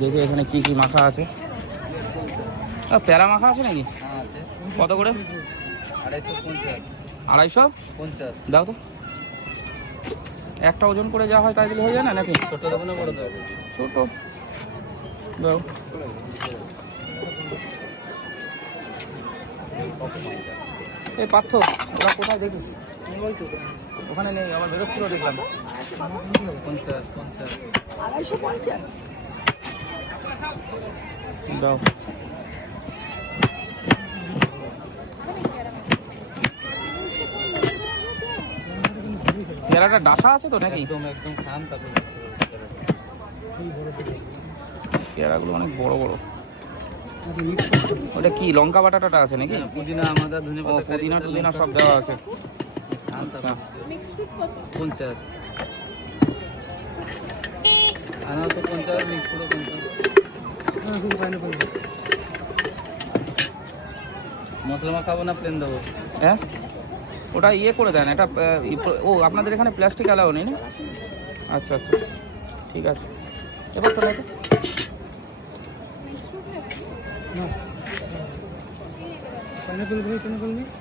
দেখি এখানে কি কি মাখা আছে। প্যারা মাখা আছে নাকি? কত করে? 250। দাও তো, একটা ওজন করে যা হয় তাই দিলে হয়ে যায় না নাকি? ছোট দেবো না বড় দেবো? ছোট দাও। এই পার্থ, ওরা কোথায় দেখি? ওখানে নেই, আমার বেরোচ্ছিল দেখলাম। 50। 250। দাও। পেয়ারাটা ডাসা আছে তো নাকি? একদম একদম খান তারপর। পেয়ারাগুলো অনেক বড় বড়। ওটা কি লঙ্কা বাটাটা আছে নাকি? পুদিনা, আমাদের ধনে ও পাতা, পুদিনা টুদিনা সব দেওয়া আছে। খান তারপর। মিক্স ফ্রুট কত? 50। আনাও তো 50, মিক্স করে 50। মশলা মাখাবো না প্লেন দেবো? হ্যাঁ, ওটা ইয়ে করে দেন এটা। ও আপনাদের এখানে প্লাস্টিক অ্যালাউ নেই না? আচ্ছা আচ্ছা, ঠিক আছে। এবার তো মিক্স ফ্রুট পাইনাপেল